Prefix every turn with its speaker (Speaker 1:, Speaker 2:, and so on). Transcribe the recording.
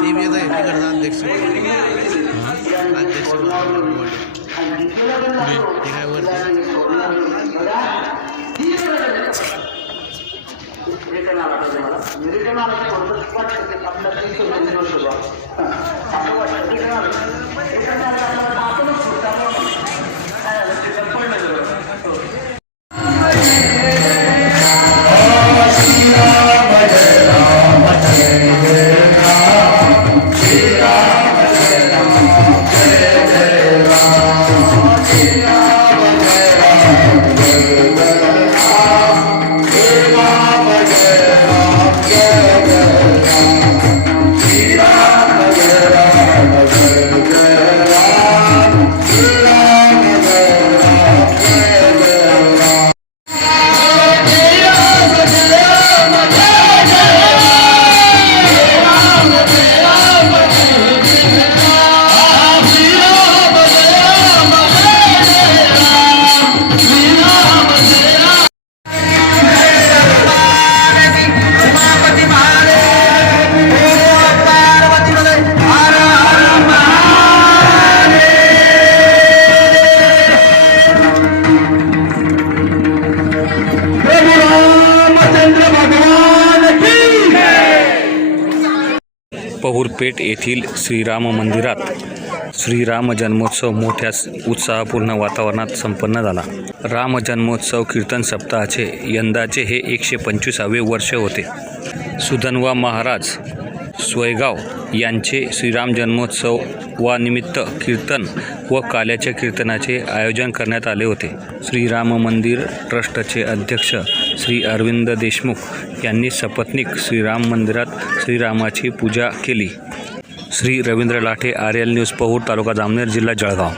Speaker 1: ಟಿವಿಯದ ಎಲ್ಲಿಗಡದ ಅಧ್ಯಕ್ಷರು ಅಧ್ಯಕ್ಷರು ಈಗ ವರದಿ ಮೆಡಿಕಲ್ ಆಗುತ್ತೆ ಮೇಡಮ್ ಮೆಡಿಕಲ್ ಆಗುತ್ತೆ ಒಂದು
Speaker 2: पहुरपेठ येथील श्रीराम मंदिरात श्रीराम जन्मोत्सव मोठ्या उत्साहपूर्ण वातावरणात संपन्न झाला. राम जन्मोत्सव कीर्तन सप्ताहाचे यंदाचे हे एकशे पंचवीसावे वर्ष होते. सुधनवा महाराज सोयगाव यांचे श्रीराम जन्मोत्सव वानिमित्त कीर्तन व काल्याच्या कीर्तनाचे आयोजन करण्यात आले होते. श्रीराम मंदिर ट्रस्टचे अध्यक्ष श्री अरविंद देशमुख यांनी सपत्नीक श्रीराम मंदिरात श्रीरामाची पूजा केली. Shri Ravindra Lathe R L news Pahur taluka Jamner जिल्हा जळगाव.